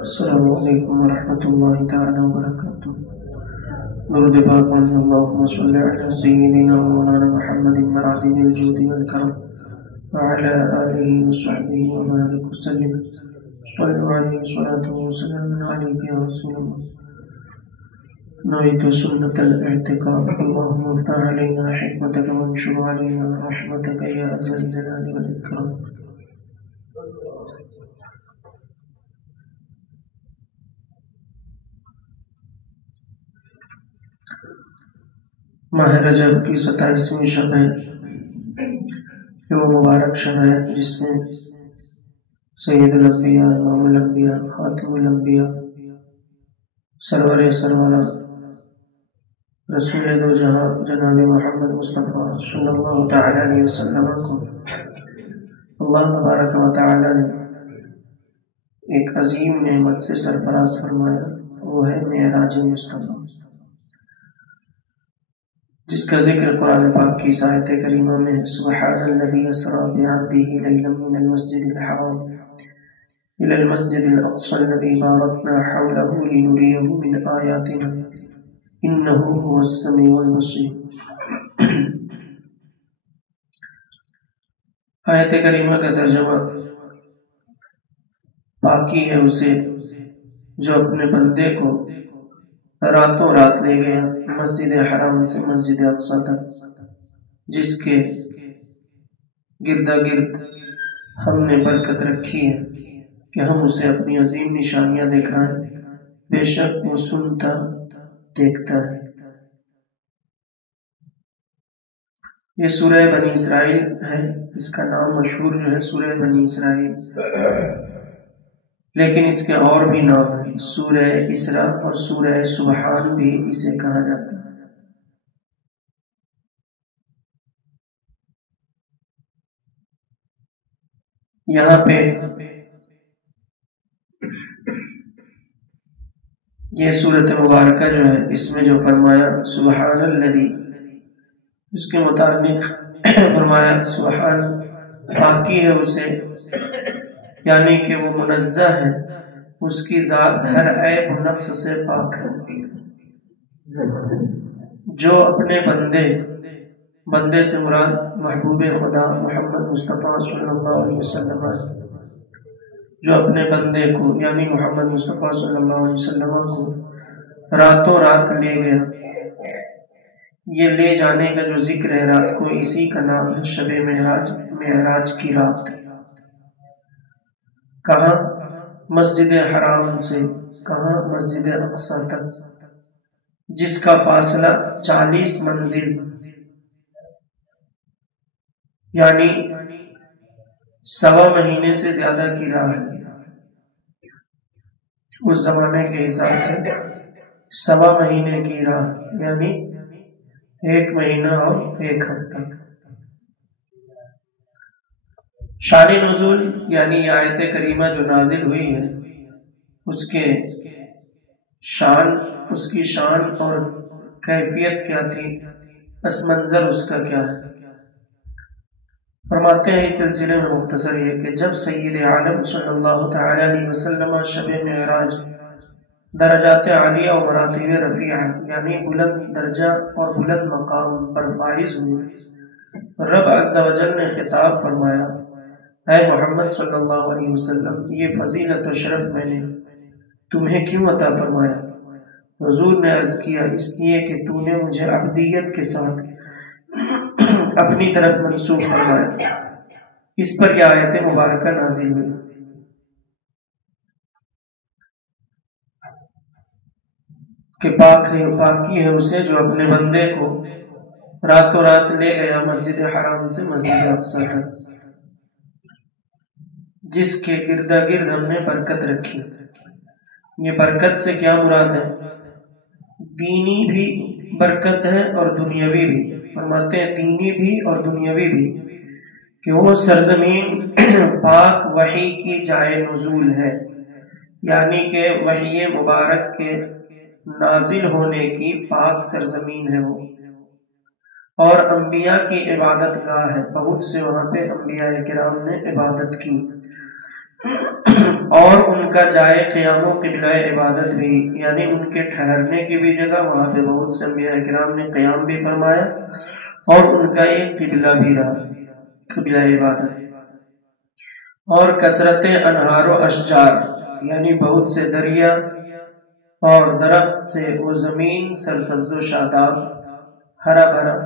السلام علیکم ورحمۃ اللہ تعالی وبرکاتہ۔ درود پاک اللہم صلی علی سیدنا مولانا محمد معدن الجود والکرم وعلی آلہ وصحبہ وبارک وسلم۔ صلوا علیہ صلاۃ وسلام علیک یا رسول اللہ۔ نویت سنت الاعتقاد اللہم افتح علینا حکمتک وانشر علینا رحمتک یا ذا الجلال والاکرام۔ ماہ رجب کی 27ویں شب ہے، یہ وہ مبارک شب ہے جس میں سید الانبیاء، امام الانبیاء، خاتم الانبیاء، سرور سرورہ، رسول دو جہاں جناب محمد مصطفیٰ صلی اللہ تعالی علیہ وسلم کو اللہ تبارک و تعالی نے ایک عظیم نعمت سے سرفراز فرمایا، وہ ہے معراج مصطفیٰ، جس کا ذکر قرآن پاک کی آیت کریمہ میں سبحان الذی اسریٰ بعبدہ لیلا من المسجد الحرام الی المسجد الاقصی الذی بارکنا حولہ لنریہ من آیاتنا انہ هو السمیع البصیر۔ آیت کریمہ کا ترجمہ پاکی ہے اسے جو اپنے بندے کو راتوں رات لے گیا مسجد حرام سے مسجد اقصی تک، جس کے گردا گرد ہم نے برکت رکھی ہے کہ ہم اسے اپنی عظیم نشانیاں دکھائیں، بے شک وہ سنتا دیکھتا ہے۔ یہ سورہ بنی اسرائیل ہے، اس کا نام مشہور جو ہے سورہ بنی اسرائیل، لیکن اس کے اور بھی نام ہیں، سورہ اسراء اور سورہ سبحان بھی اسے کہا جاتا ہے۔ یہاں پہ یہ سورت مبارکہ جو ہے اس میں جو فرمایا سبحان الذی، اس کے متعلق فرمایا سبحان پاکی ہے اسے، یعنی کہ وہ منزہ ہے، اس کی ذات ہر عیب و نقص سے پاک ہے، جو اپنے بندے سے مراد محبوب خدا محمد مصطفیٰ صلی اللہ علیہ وسلم ہے، جو اپنے بندے کو یعنی محمد مصطفیٰ صلی اللہ علیہ وسلم کو راتوں رات لے گیا۔ یہ لے جانے کا جو ذکر ہے رات کو، اسی کا نام ہے شب معراج، معراج کی رات۔ کہاں؟ مسجد حرام سے کہاں؟ مسجد اقصی تک، جس کا فاصلہ 40 منزل یعنی 1.25 مہینے سے زیادہ کی راہ ہے۔ اس زمانے کے حساب سے 1.25 مہینے کی راہ یعنی 1 مہینہ اور 1 ہفتہ۔ شان نزول یعنی یہ آیت کریمہ جو نازل ہوئی ہے اس کی شان اور کیفیت کیا تھی، پس منظر اس کا کیا ہے۔ فرماتے ہیں اس سلسلے میں مختصر یہ کہ جب سید عالم صلی اللہ تعالی علیہ وسلم شب معراج درجات عالیہ و مراتب رفیعہ یعنی بلند درجہ اور بلند مقام پر فائز ہوئے، رب عز و جل نے خطاب فرمایا، اے محمد صلی اللہ علیہ وسلم، یہ فضیلت و شرف میں نے تمہیں کیوں عطا فرمایا؟ حضور نے عرض کیا، اس لیے کہ تو نے مجھے عبدیت کے ساتھ اپنی طرف منسوب فرمایا۔ اس پر یہ آیت مبارکہ نازل ہوئی کہ پاکی ہے اسے جو اپنے بندے کو راتوں رات لے گیا مسجد حرام سے مسجد اقصی تک، جس کے گردا گرد ہم نے برکت رکھی۔ یہ برکت سے کیا مراد ہے؟ دینی بھی برکت ہے اور دنیاوی بھی۔ فرماتے ہیں دینی بھی اور دنیاوی بھی، کہ وہ سرزمین پاک وحی کی جائے نزول ہے، یعنی کہ وحی مبارک کے نازل ہونے کی پاک سرزمین ہے وہ، اور انبیاء کی عبادت گاہ ہے، بہت سے وہاں پہ انبیاء کرام نے عبادت کی۔ اور ان کا جائے قیام و قبلہ عبادت بھی، یعنی ان کے ٹھہرنے کی بھی جگہ، وہاں پہ بہت سے انبیاء کرام نے قیام بھی فرمایا اور ان کا ایک قبلہ بھی رہا، قبلہ عبادت۔ اور کثرت انہار و اشجار، یعنی بہت سے دریا اور درخت سے وہ زمین سرسبز و شاداب ہرا بھرا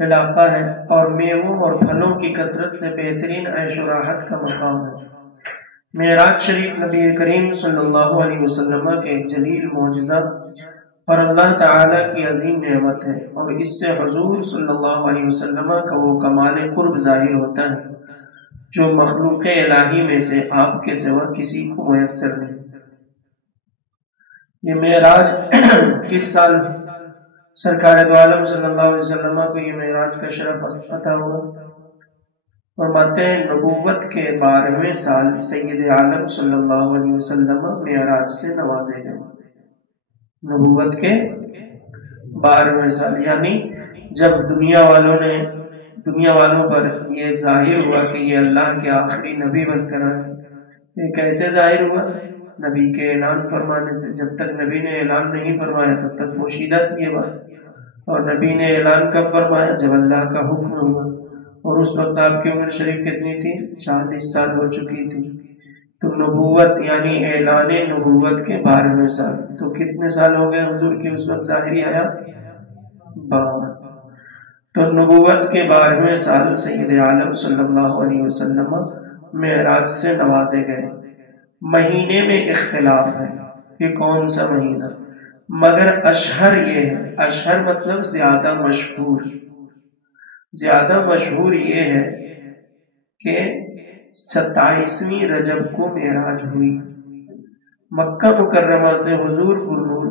علاقہ ہے، اور میووں اور پھلوں کی کثرت سے بہترین عیش و راحت کا مقام ہے۔ معراج شریف نبی کریم صلی اللہ علیہ وسلم کے ایک جلیل معجزہ اور اللہ تعالی کی عظیم نعمت ہے، اور اس سے حضور صلی اللہ علیہ وسلم کا وہ کمال قرب ظاہر ہوتا ہے جو مخلوق الہی میں سے آپ کے سوا کسی کو میسر نہیں۔ یہ معراج کس سال سرکار دو عالم صلی اللہ علیہ وسلم کو یہ معراج کا شرف عطا ہوا؟ فرماتے ہیں نبوت کے 12ویں سال سید عالم صلی اللہ علیہ وسلم معراج سے نوازے گئے۔ نبوت کے 12ویں سال، یعنی جب دنیا والوں پر یہ ظاہر ہوا کہ یہ اللہ کے آخری نبی بن کر آئے۔ یہ کیسے ظاہر ہوا؟ نبی کے اعلان فرمانے سے۔ جب تک نبی نے اعلان نہیں فرمایا تب تک پوشیدہ تھی یہ بات، اور نبی نے اعلان کب فرمایا؟ جب اللہ کا حکم ہوا، اور اس وقت آپ کی عمر شریف کتنی تھی؟ 40 سال ہو چکی تھی۔ تو نبوت یعنی اعلان نبوت کے 12ویں سال، تو کتنے سال ہو گئے حضور کی اس وقت ظاہری حیات؟ 52۔ تو نبوت کے 12ویں سال سید عالم صلی اللہ علیہ وسلم معراج سے نوازے گئے۔ مہینے میں اختلاف ہے کہ کون سا مہینہ، مگر اشہر یہ ہے، اشہر مطلب زیادہ مشہور، زیادہ مشہور یہ ہے کہ 27ویں رجب کو معراج ہوئی۔ مکہ مکرمہ سے حضور پرنور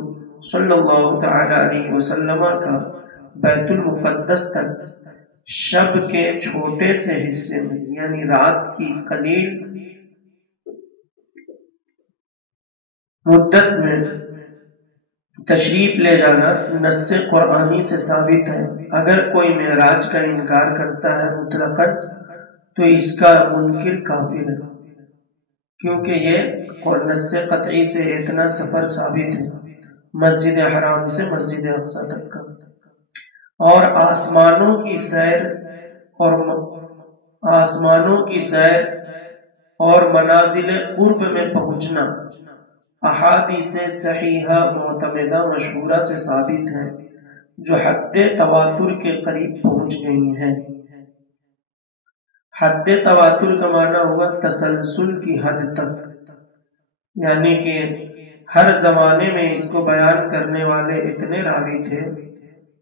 صلی اللہ تعالی علیہ وسلم کا بیت المقدس تک شب کے چھوٹے سے حصے میں، یعنی رات کی قلیل مدت میں تشریف لے جانا نص قرآنی سے ثابت ہے۔ اگر کوئی معراج کا انکار کرتا ہے مطلقاً تو اس کا منکر کافر ہے، کیونکہ یہ نص قطعی سے اتنا سفر ثابت ہے مسجد حرام سے مسجد اقصی تک کا، اور آسمانوں کی سیر اور منازل قرب میں پہنچنا احادیث صحیحہ معتمدہ مشہورہ سے ثابت ہے جو حد تواتر کے قریب پہنچ گئی ہیں۔ حد تواتر کا معنی ہوگا تسلسل کی حد تک، یعنی کہ ہر زمانے میں اس کو بیان کرنے والے اتنے راوی تھے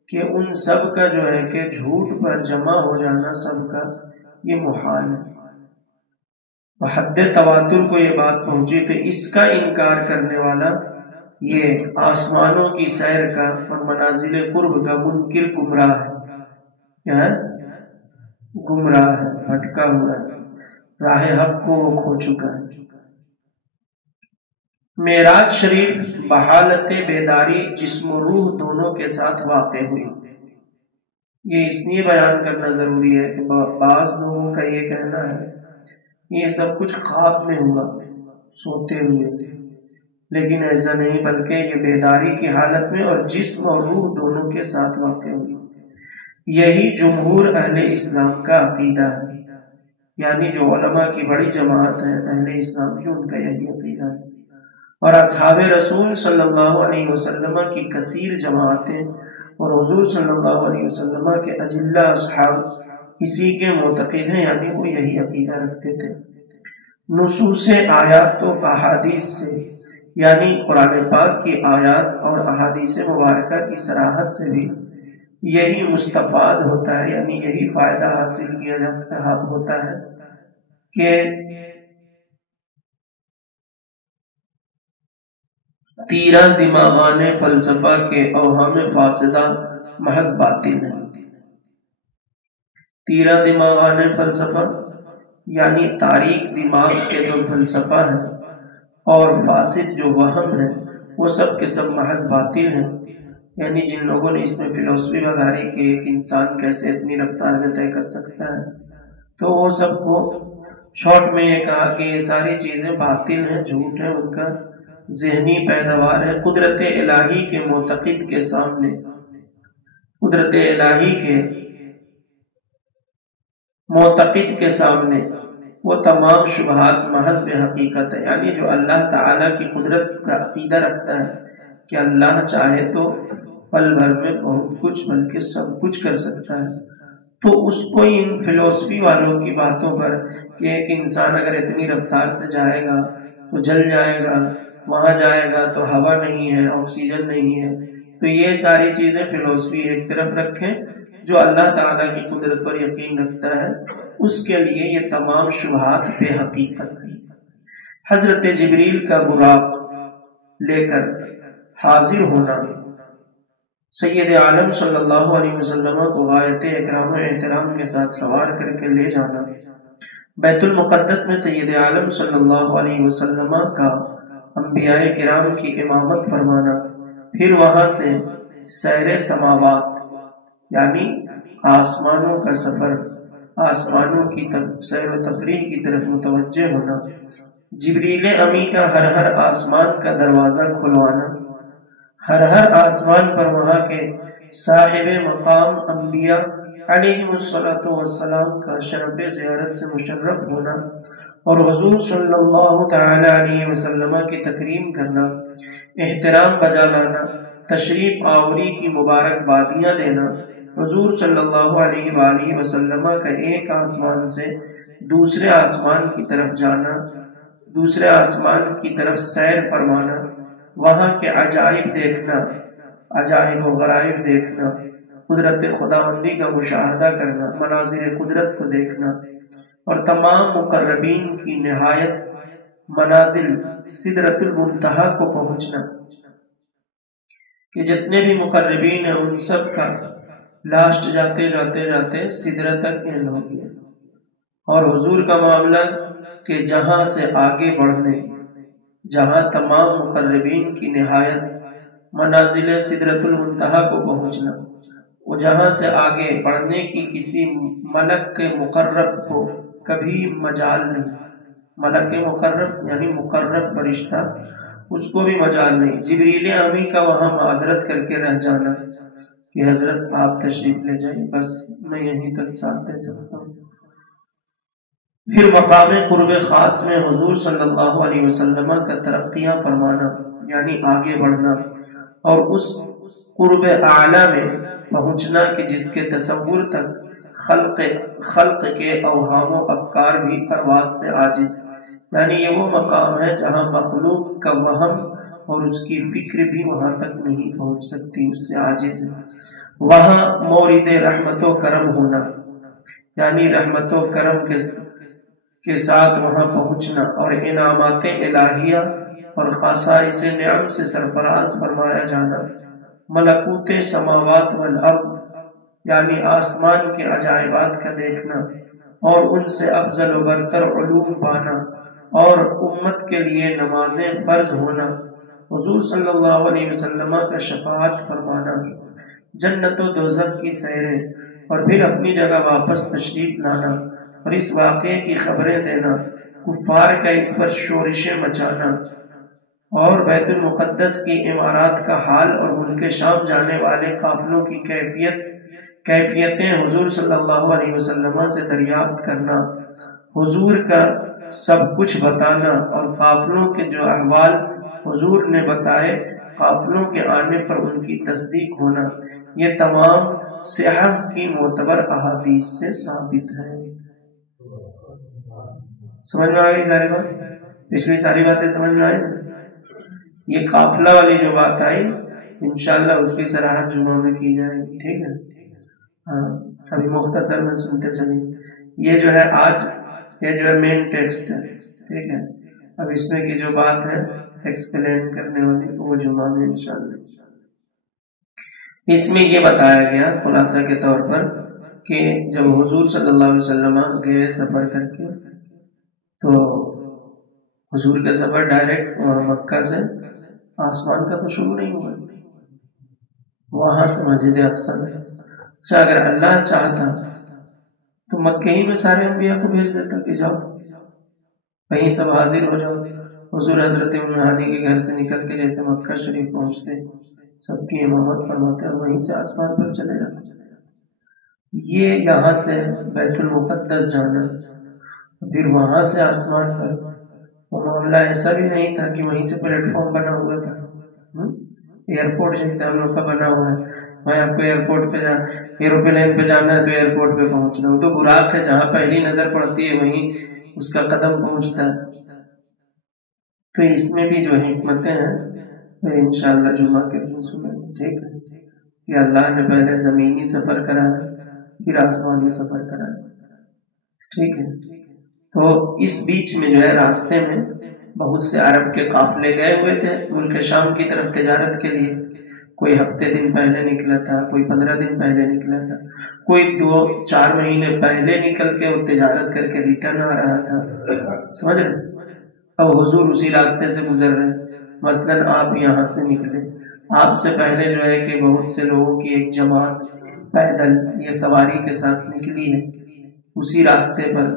کہ ان سب کا جو ہے کہ جھوٹ پر جمع ہو جانا سب کا یہ محال ہے۔ حد تواتر کو یہ بات پہنچی تو اس کا انکار کرنے والا یہ آسمانوں کی سیر کا اور منازل قرب کا منکر گمراہ ہے۔ کیا ہے؟ گمراہ ہے، بھٹکا ہوا ہے، راہ حق کو وہ کھو چکا ہے۔ معراج شریف بحالت بیداری جسم و روح دونوں کے ساتھ واقع ہوئی۔ یہ اس لیے بیان کرنا ضروری ہے کہ بعض لوگوں کا یہ کہنا ہے یہ سب کچھ خواب میں ہوا، سوتے ہوئے، لیکن ایسا نہیں، بلکہ یہ بیداری کی حالت میں اور جسم اور روح دونوں کے ساتھ واقع ہوئی۔ یہی جمہور اہل اسلام کا عقیدہ ہے، یعنی جو علماء کی بڑی جماعت ہے اہل اسلام کی، ان کا یہی عقیدہ ہے، اور اصحاب رسول صلی اللہ علیہ وسلم کی کثیر جماعتیں اور حضور صلی اللہ علیہ وسلم کے اجلہ اصحاب اسی کے معتقد ہیں، یعنی وہ یہی عقیدہ رکھتے تھے۔ نصوص آیات و احادیث سے، یعنی قرآن پاک کی آیات اور احادیث مبارکہ کی صراحت سے بھی یہی مستفاد ہوتا ہے، یعنی یہی فائدہ حاصل کیا جاتا ہوتا ہے کہ تیرہ دماغان فلسفہ کے اوہام فاسدہ محض باطل ہیں۔ تیرہ دماغان فلسفہ یعنی تاریک دماغ کے جو فلسفہ ہے اور فاسد جو وہم ہے وہ سب کے سب محض باطل ہیں، یعنی جن لوگوں نے اس میں فلسفی بگاڑی کہ ایک انسان کیسے اتنی رفتار میں طے کر سکتا ہے، تو وہ سب کو شارٹ میں یہ کہا کہ یہ ساری چیزیں باطل ہیں، جھوٹ ہے، ان کا ذہنی پیداوار ہے۔ قدرت الہی کے معتقد کے سامنے، قدرت الہی کے معتقد کے سامنے وہ تمام شبہات محض حقیقت ہے، یعنی جو اللہ تعالیٰ کی قدرت کا عقیدہ رکھتا ہے کہ اللہ چاہے تو پل بھر میں بہت کچھ بلکہ سب کچھ کر سکتا ہے، تو اس کو ان فلسفی والوں کی باتوں پر کہ ایک انسان اگر اتنی رفتار سے جائے گا تو جل جائے گا، وہاں جائے گا تو ہوا نہیں ہے، آکسیجن نہیں ہے، تو یہ ساری چیزیں فلسفی ایک طرف رکھیں۔ جو اللہ تعالیٰ کی قدرت پر یقین رکھتا ہے اس کے لیے یہ تمام شبہات بے حقیقت ہیں۔ حضرت جبریل کا براق لے کر حاضر ہونا، سید عالم صلی اللہ علیہ وسلم کو غایت اکرام و احترام کے ساتھ سوار کر کے لے جانا، بیت المقدس میں سید عالم صلی اللہ علیہ وسلم کا انبیاء کرام کی امامت فرمانا، پھر وہاں سے سیر سماوات یعنی آسمانوں کا سفر، آسمانوں کی سیر و تفریح کی طرف متوجہ ہونا، جبریل امی کا ہر آسمان کا دروازہ کھلوانا، ہر آسمان پر وہاں کے صاحب مقام انبیاء علیہ والسلام کا شرف زیارت سے مشرف ہونا اور حضور صلی اللہ تعالی علیہ وسلم کی تکریم کرنا، احترام بجا لانا، تشریف آوری کی مبارکبادیاں دینا، حضور صلی اللہ علیہ وآلہ وسلم کا ایک آسمان سے دوسرے آسمان کی طرف جانا، دوسرے آسمان کی طرف سیر فرمانا، وہاں کے عجائب دیکھنا، عجائب و غرائب دیکھنا، قدرت خداوندی کا مشاہدہ کرنا، مناظر قدرت کو دیکھنا، اور تمام مقربین کی نہایت منازل سدرۃ المنتہا کو پہنچنا، کہ جتنے بھی مقربین ہیں ان سب کا لاسٹ جاتے جاتے جاتے سدرہ تک اینڈ ہو گیا، اور حضور کا معاملہ کہ جہاں سے آگے بڑھنے، جہاں تمام مقربین کی نہایت منازل سدرۃ المنتہا کو پہنچنا، وہ جہاں سے آگے بڑھنے کی کسی ملک کے مقرب کو کبھی مجال نہیں، ملک مقرب یعنی مقرب فرشتہ، اس کو بھی مجال نہیں، جبریل امی کا وہاں معذرت کر کے رہ جانا کہ حضرت آپ تشریف لے جائیں، بس میں یہیں تک ساتھ دے سکتا ہوں۔ پھر مقام قرب خاص میں حضور صلی اللہ علیہ وسلم کا ترقیاں فرمانا یعنی آگے بڑھنا، اور اس قرب اعلیٰ میں پہنچنا کہ جس کے تصور تک خلق کے اوہام و افکار بھی پرواز سے عاجز، یعنی یہ وہ مقام ہے جہاں مخلوق کا وہم اور اس کی فکر بھی وہاں تک نہیں پہنچ سکتی، اس سے عاجز ہے۔ وہاں مورد رحمت و کرم ہونا یعنی رحمت و کرم کے ساتھ وہاں پہنچنا اور انعامات الہیہ اور خصائص نعم سے سرفراز فرمایا جانا، ملکوت سماوات والارض یعنی آسمان کے عجائبات کا دیکھنا اور ان سے افضل و برتر علوم پانا، اور امت کے لیے نمازیں فرض ہونا، حضور صلی اللہ علیہ وسلم کا شفاعت فرمانا، جنت و دوزخ کی سیریں، اور پھر اپنی جگہ واپس تشریف لانا اور اس واقعے کی خبریں دینا، کفار کا اس پر شورشیں مچانا، اور بیت المقدس کی عمارات کا حال اور ملک شام جانے والے قافلوں کی کیفیتیں حضور صلی اللہ علیہ وسلم سے دریافت کرنا، حضور کا سب کچھ بتانا، اور قافلوں کے جو احوال حضور نے بتائے قافلوں کے آنے پر ان کی تصدیق ہونا، یہ تمام صحاح کی معتبر احادیث سے ثابت ہے۔ سمجھ میں آگئی ساری بات؟ پچھلی ساری باتیں سمجھ میں آئی؟ یہ قافلہ والی جو بات آئی انشاءاللہ اس کی صراحت جمعہ میں کی جائے گی، ٹھیک ہے؟ ہاں ابھی مختصر میں سنتے چلیں۔ یہ جو ہے آج یہ جو ہے مین ٹیکسٹ ہے، ٹھیک ہے؟ اب اس میں کی جو بات ہے ایکسپلین کرنے والی وہ جمعہ میں انشاءاللہ۔ اس میں یہ بتایا گیا خلاصہ کے طور پر کہ جب حضور صلی اللہ علیہ وسلم گئے سفر کر کے، تو حضور کا سفر ڈائریکٹ مکہ سے آسمان کا تو شروع نہیں ہوا، وہاں سے مسجد اقصی ہے۔ اچھا اگر اللہ چاہتا تو مکہ ہی میں سارے انبیاء کو بھیج دیتا کہ جاؤ، وہیں سب حاضر ہو جاؤ. حضور حضرت ام ہانی کے گھر سے نکل کے جیسے مکہ شریف پہنچتے سب کی امامت فرماتے اور وہیں سے آسمان پر چلے جاتے. یہ یہاں سے بیت المقدس جانا پھر وہاں سے آسمان پر، وہ معاملہ ایسا بھی نہیں تھا کہ وہیں سے پلیٹ فارم بنا ہوا تھا. ایئرپورٹ جیسے ہم لوگ کا بنا ہوا ہے، میں آپ کو ایئرپورٹ پہ ایروپلین پہ جانا ہے تو ایئرپورٹ پہ پہنچنا. وہ تو براق ہے، جہاں پہلی نظر پڑتی ہے وہیں اس کا قدم پہنچتا ہے. تو اس میں بھی جو حکمتیں ہیں تو انشاءاللہ جمعہ کے دن سنیں. ٹھیک ہے کہ اللہ نے پہلے زمینی سفر کرایا پھر آسمانی سفر کرایا. ٹھیک ہے. تو اس بیچ میں جو ہے راستے میں بہت سے عرب کے قافلے گئے ہوئے تھے ملک شام کی طرف تجارت کے لیے. کوئی ہفتے دن پہلے نکلا تھا، کوئی 15 دن پہلے نکلا تھا، کوئی 2-4 مہینے پہلے نکل کے وہ تجارت کر کے ریٹرن آ رہا تھا. سمجھ رہے؟ اب حضور اسی راستے سے گزر رہے. مثلاً آپ یہاں سے نکلے، آپ سے پہلے جو ہے کہ بہت سے لوگوں کی ایک جماعت پیدل یہ سواری کے ساتھ نکلی ہے اسی راستے پر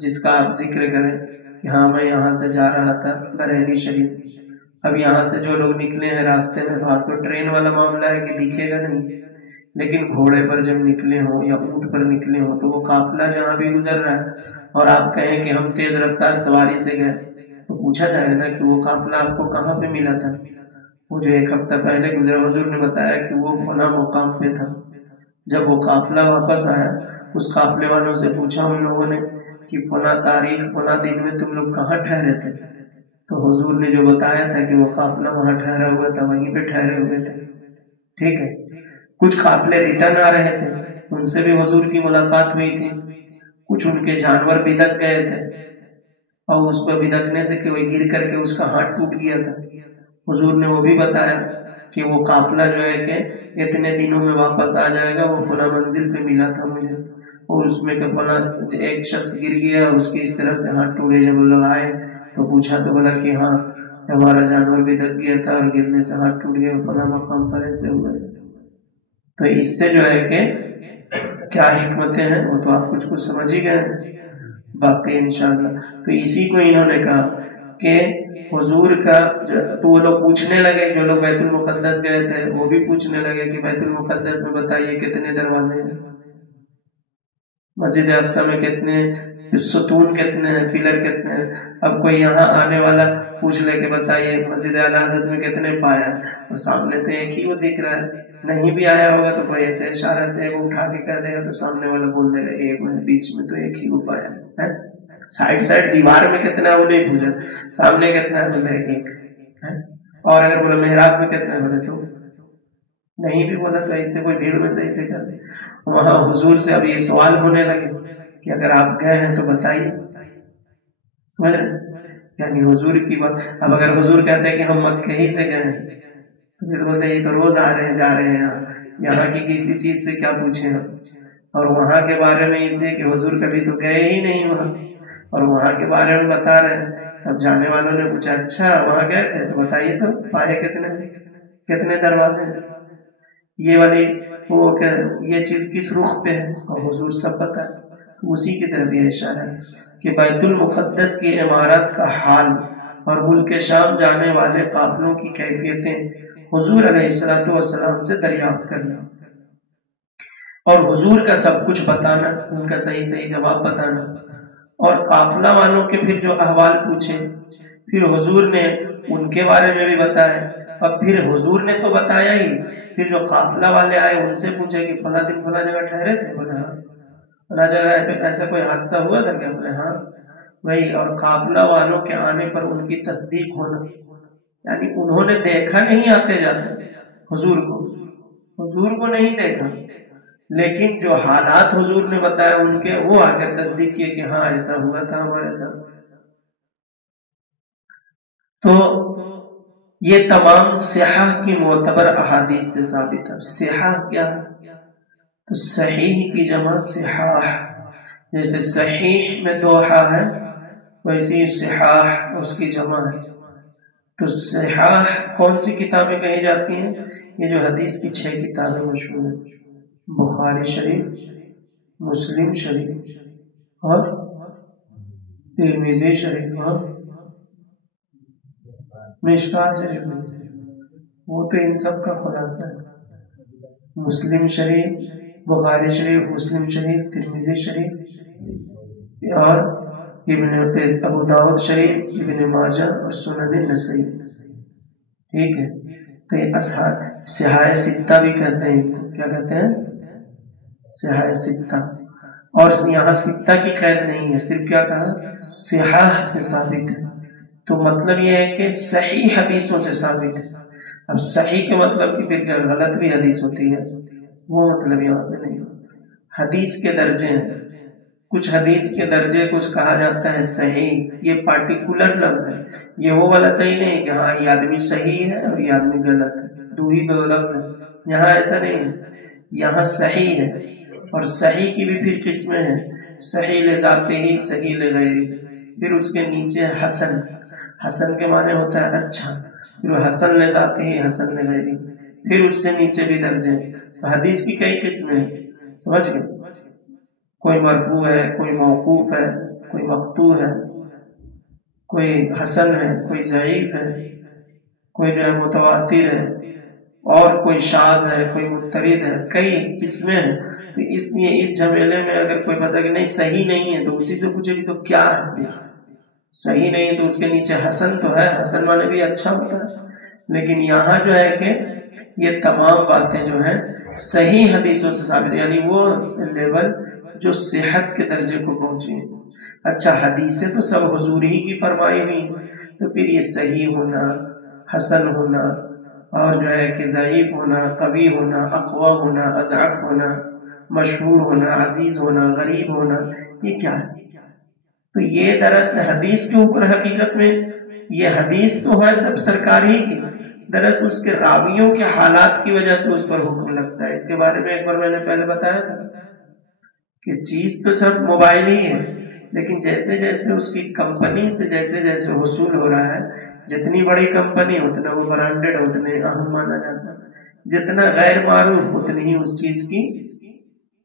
جس کا آپ ذکر کریں کہ ہاں میں یہاں سے جا رہا تھا بریلی شریف. اب یہاں سے جو لوگ نکلے ہیں راستے میں، خاص تو ٹرین والا معاملہ ہے کہ دکھے گا نہیں، لیکن گھوڑے پر جب نکلے ہوں یا اونٹ پر نکلے ہوں تو وہ قافلہ جہاں بھی گزر رہا ہے اور آپ کہیں کہ ہم تیز رفتار سواری سے گئے تو پوچھا جائے گا کہ وہ قافلہ آپ کو کہاں پہ ملا تھا. وہ جو 1 ہفتہ پہلے گزرا، حضور نے بتایا کہ وہ فلاں مقام پہ تھا. جب وہ قافلہ واپس آیا اس قافلے والوں سے پوچھا ان لوگوں نے کہ فلاں تاریخ فلاں دن میں تم لوگ کہاں ٹھہرے تھے؟ تو حضور نے جو بتایا تھا کہ وہ قافلہ وہاں ٹھہرا ہوا تھا وہیں پہ ٹھہرے ہوئے تھے. ٹھیک ہے. کچھ قافلے ریٹرن آ رہے تھے، ان سے بھی حضور کی ملاقات ہوئی تھی. کچھ ان کے جانور بدک گئے تھے اور اس پر بدکنے سے کوئی گر کر کے اس کا ہاتھ ٹوٹ گیا تھا. حضور نے وہ بھی بتایا کہ وہ قافلہ جو ہے کہ اتنے دنوں میں واپس آ جائے گا، وہ فلاں منزل پہ ملا تھا مجھے، اور اس میں کہ فلاں ایک شخص گر گیا اس کی اس طرح سے ہاتھ ٹوٹے. جب وہ لوگ آئے تو پوچھا تو بولا کہ ہاں ہمارا جانور بھی دب گیا تھا اور گرنے سے ہاتھ ٹوٹ گیا فلاں مقام پر ایسے ہوئے. تو اس سے جو ہے کہ کیا حکمتیں ہیں وہ تو آپ کچھ سمجھ ہی گئے باقی انشاءاللہ. تو اسی کو انہوں نے کہا کہ حضور کا تو وہ لوگ پوچھنے لگے، جو لوگ بیت المقدس گئے تھے وہ بھی پوچھنے لگے کہ بیت المقدس میں بتائیے کتنے دروازے ہیں، مسجد اقصی میں کتنے ستون کتنے ہیں، پلر کتنے ہیں. اب کوئی یہاں آنے والا پوچھ لے کہ بتائیے مسجد اعلی حضرت میں کتنے پایا، اور سامنے تو ایک ہی وہ دکھ رہا ہے. نہیں بھی آیا ہوگا تو کوئی ایسے اشارہ سے وہ اٹھا کے کر دے گا تو سامنے والا بول دے گا ایک میں بیچ میں تو ایک ہی وہ پایا ہے. سائڈ دیوار میں کتنا ہے وہ نہیں پوچھا، سامنے کتنا ہے بولے ایک ہے. اور اگر بولے محراب میں کتنا ہے بولے تو نہیں بھی بولا تو ایسے کوئی بھیڑ میں صحیح سے کر دے. وہاں حضور سے اب یہ سوال ہونے لگے کہ اگر آپ گئے ہیں تو بتائیے. سمجھ رہے؟ یعنی حضور کی بات. اب اگر حضور کہتے ہیں کہ ہم مکہ ہی سے گئے ہیں تو پھر بولتے ہیں یہ تو روز آ رہے ہیں جا رہے ہیں، یہاں کی کسی چیز سے کیا پوچھیں ہم. اور وہاں کے بارے میں اس لیے کہ حضور کبھی تو گئے ہی نہیں وہاں اور وہاں کے بارے میں بتا رہے ہیں. تب جانے والوں نے پوچھا اچھا وہاں گئے تھے تو بتائیے تو پائے کتنے دروازے ہیں. یہ والی وہ کہ یہ چیز کس رخ پہ ہے اور حضور سب پتہ ہے. اسی کی طرف یہ اشارہ ہے کہ بیت المقدس کی عمارت کا حال اور ملک شام جانے والے قافلوں کی کیفیتیں حضور علیہ الصلوۃ والسلام سے دریافت کرنا اور حضور کا سب کچھ بتانا، ان کا صحیح جواب بتانا. اور قافلہ والوں کے پھر جو احوال پوچھے پھر حضور نے ان کے بارے میں بھی بتایا. اور پھر حضور نے تو بتایا ہی، پھر جو قافلہ والے آئے ان سے پوچھے کہ فلاں دن فلاں جگہ ٹھہرے تھے، بولے ہاں. فلاں جگہ ایسا کوئی حادثہ ہوا تھا کیا، بولے ہاں وہی. اور قافلہ والوں کے آنے پر ان کی تصدیق ہونا، یعنی انہوں نے دیکھا نہیں آتے جاتے حضور کو نہیں دیکھا، لیکن جو حالات حضور نے بتایا ان کے وہ آ کر تصدیق کیے کہ ہاں ایسا ہوا تھا ہمارے ساتھ. تو یہ تمام صحاح کی معتبر احادیث سے ثابت ہے. صحاح کیا ہے؟ تو صحیح کی جمع صحاح، جیسے صحیح میں 2 ہا ہے ویسے صحاح اس کی جمع ہے. تو صحاح کون سی کتابیں کہی جاتی ہیں؟ یہ جو حدیث کی 6 کتابیں مشہور ہیں، بخاری شریف، مسلم شریف اور ترمذی شریف ہاں، مشکات شریف وہ تو ان سب کا خلاصہ ہے، مسلم شریف، بخاری شریف، مسلم شریف، ترمذی شریف اور ابن ابو داؤد شریف، ابن ماجہ اور سنن نسائی، ٹھیک ہے۔ تو یہ صحاح ستہ بھی کہتے ہیں، کیا کہتے ہیں؟ صحاح ستہ۔ اور یہاں ستہ کی قید نہیں ہے، صرف کیا کہا؟ صحاح سے ثابت ہے، تو مطلب یہ ہے کہ صحیح حدیثوں سے ثابت ہے۔ اب صحیح کے مطلب کہ پھر غلط بھی حدیث ہوتی ہے، وہ مطلب یہاں پہ نہیں۔ حدیث کے درجے ہیں، کچھ حدیث کے درجے کچھ کہا جاتا ہے صحیح، یہ پارٹیکولر لفظ ہے، یہ وہ والا صحیح نہیں کہ ہاں یہ آدمی صحیح ہے اور یہ آدمی غلط ہے، دو ہی دو لفظ ہے، یہاں ایسا نہیں ہے، یہاں صحیح ہے۔ اور صحیح کی بھی پھر قسمیں ہیں، صحیح لذاتے ہی، صحیح لغیری، پھر اس کے نیچے حسن، حسن کے معنی ہوتا ہے اچھا، پھر حسن لذاتے ہی، حسن لغیری، پھر اس سے نیچے بھی درجے۔ حدیث کی کئی قسمیں ہیں، سمجھ گئے؟ کوئی مرفوع ہے، کوئی موقوف ہے، کوئی مقطوع ہے، کوئی حسن ہے، کوئی ضعیف ہے، کوئی جو ہے متواتر ہے، اور کوئی شاذ ہے، کوئی مضطرد ہے، کئی قسمیں ہیں۔ اس لیے اس جھمیلے میں اگر کوئی پتہ کہ نہیں صحیح نہیں ہے تو اسی سے پوچھے گی تو کیا ہے؟ صحیح نہیں ہے تو اس کے نیچے حسن تو ہے، حسن مانے بھی اچھا ہوتا ہے، لیکن یہاں جو ہے کہ یہ تمام باتیں جو ہیں صحیح حدیثوں سے ثابت، یعنی وہ لیول جو صحت کے درجے کو پہنچے۔ اچھا حدیثیں تو سب حضور ہی کی فرمائی ہوئی، تو پھر یہ صحیح ہونا، حسن ہونا، اور جو ہے کہ ضعیف ہونا، قوی ہونا، اقوا ہونا، اضعف ہونا، مشہور ہونا، عزیز ہونا، غریب ہونا، یہ کیا ہے؟ تو یہ دراصل حدیث کے اوپر حقیقت میں یہ حدیث تو ہے سب سرکاری کی، دراصل اس کے راویوں کے حالات کی وجہ سے اس پر حکم لگتا ہے۔ اس کے بارے میں ایک بار میں نے پہلے بتایا تھا کہ چیز تو سب موبائل ہی ہے، لیکن جیسے جیسے اس کی کمپنی سے جیسے جیسے حصول ہو رہا ہے، جتنی بڑی کمپنی اتنا وہ برانڈیڈ اتنے اہم مانا جاتا ہے، جتنا غیر معروف اتنی ہی اس چیز کی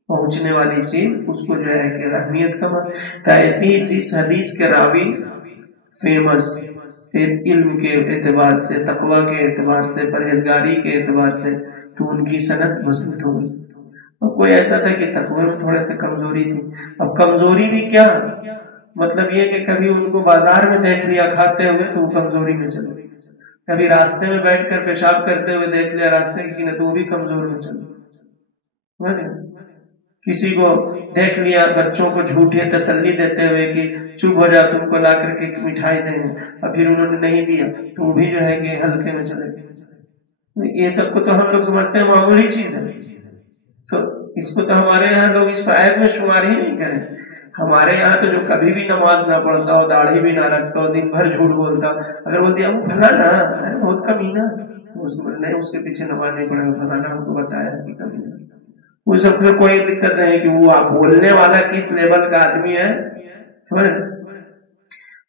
پہنچنے والی چیز اس کو جو ہے کہ اہمیت کم ہے۔ تو ایسی جس حدیث کے راوی فیمس، پھر علم کے اعتبار سے، تقوی کے اعتبار سے، پرہیزگاری کے اعتبار سے، تو ان کی سند مضبوط ہو گئی۔ اور کوئی ایسا تھا کہ تقوی میں تھوڑے سے کمزوری تھی، اب کمزوری بھی کیا مطلب یہ کہ کبھی ان کو بازار میں دیکھ لیا کھاتے ہوئے تو وہ کمزوری میں چلے گئے، کبھی راستے میں بیٹھ کر پیشاب کرتے ہوئے دیکھ لیا راستے کی کنارے تو وہ بھی کمزور میں چلے گئے، کسی کو دیکھ لیا بچوں کو جھوٹے تسلی دیتے ہوئے کہ چپ ہو جا تم کو لا کر کے مٹھائی دیں گے، اور پھر انہوں نے نہیں دیا تو وہ بھی جو ہے کہ ہلکے میں چلے گئے۔ یہ سب کو تو ہم لوگ سمجھتے ہیں معمولی چیز ہے، تو اس کو تو ہمارے یہاں لوگ اس کو عیب میں شمار ہی نہیں کریں۔ ہمارے یہاں تو جو کبھی بھی نماز نہ پڑھتا ہو، داڑھی بھی نہ رکھتا ہو، دن بھر جھوٹ بولتا، اگر بول دیا وہ فلانا بہت کمینہ، نہیں اس کے پیچھے نماز نہیں پڑھے گا، فلانا ہم کو بتایا کہ کمینہ، وہ سب سے کوئی دقت نہیں کہ وہ بولنے والا کس لیول کا آدمی ہے، سمجھ؟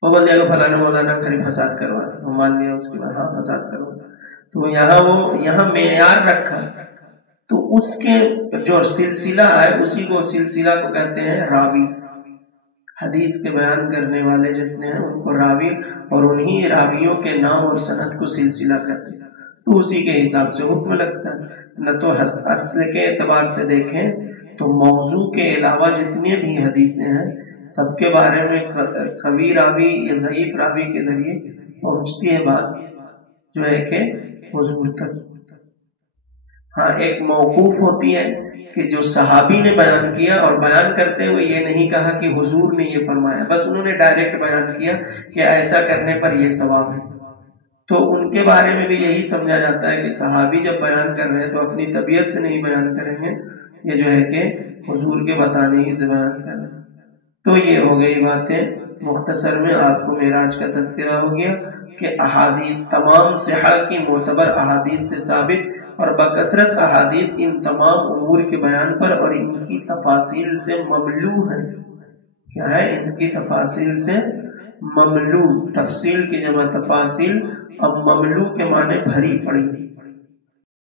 وہ بول جائے گا فلانا مولانا خالی فساد کروا، وہ مان لیا اس کے بعد ہاں فساد کروا، تو یہاں معیار رکھا، تو اس کے جو سلسلہ ہے اسی کو سلسلہ کو کہتے ہیں راوی، حدیث کے بیان کرنے والے جتنے ہیں ان کو راوی، اور انہی راویوں کے نام اور سند کو سلسلہ کہتے ہیں، تو اسی کے حساب سے حکم لگتا ہے۔ نہ تو اصل کے اعتبار سے دیکھیں تو موضوع کے علاوہ جتنے بھی حدیثیں ہیں سب کے بارے میں قوی راوی یا ضعیف راوی کے ذریعے پہنچتی ہے بات جو ہے کہ حضور تک۔ ہاں ایک موقوف ہوتی ہے کہ جو صحابی نے بیان کیا، اور بیان کرتے ہوئے یہ نہیں کہا کہ حضور نے یہ فرمایا، بس انہوں نے ڈائریکٹ بیان کیا کہ ایسا کرنے پر یہ ثواب ہے، تو ان کے بارے میں بھی یہی سمجھا جاتا ہے کہ صحابی جب بیان کر رہے ہیں تو اپنی طبیعت سے نہیں بیان کریں گے، یہ جو ہے کہ حضور کے بتانے ہی سے بیان کریں۔ تو یہ ہو گئی باتیں، مختصر میں آپ کو معراج کا تذکرہ ہو گیا کہ احادیث تمام صحہ کی معتبر احادیث سے ثابت اور بکثرت احادیث ان تمام امور کے بیان پر اور ان کی تفاصیل سے مملو ہیں۔ کیا ہے؟ ان کی تفاصیل سے مملو، تفصیل کی جمع تفاصیل، اب مملو کے معنی بھری پڑی،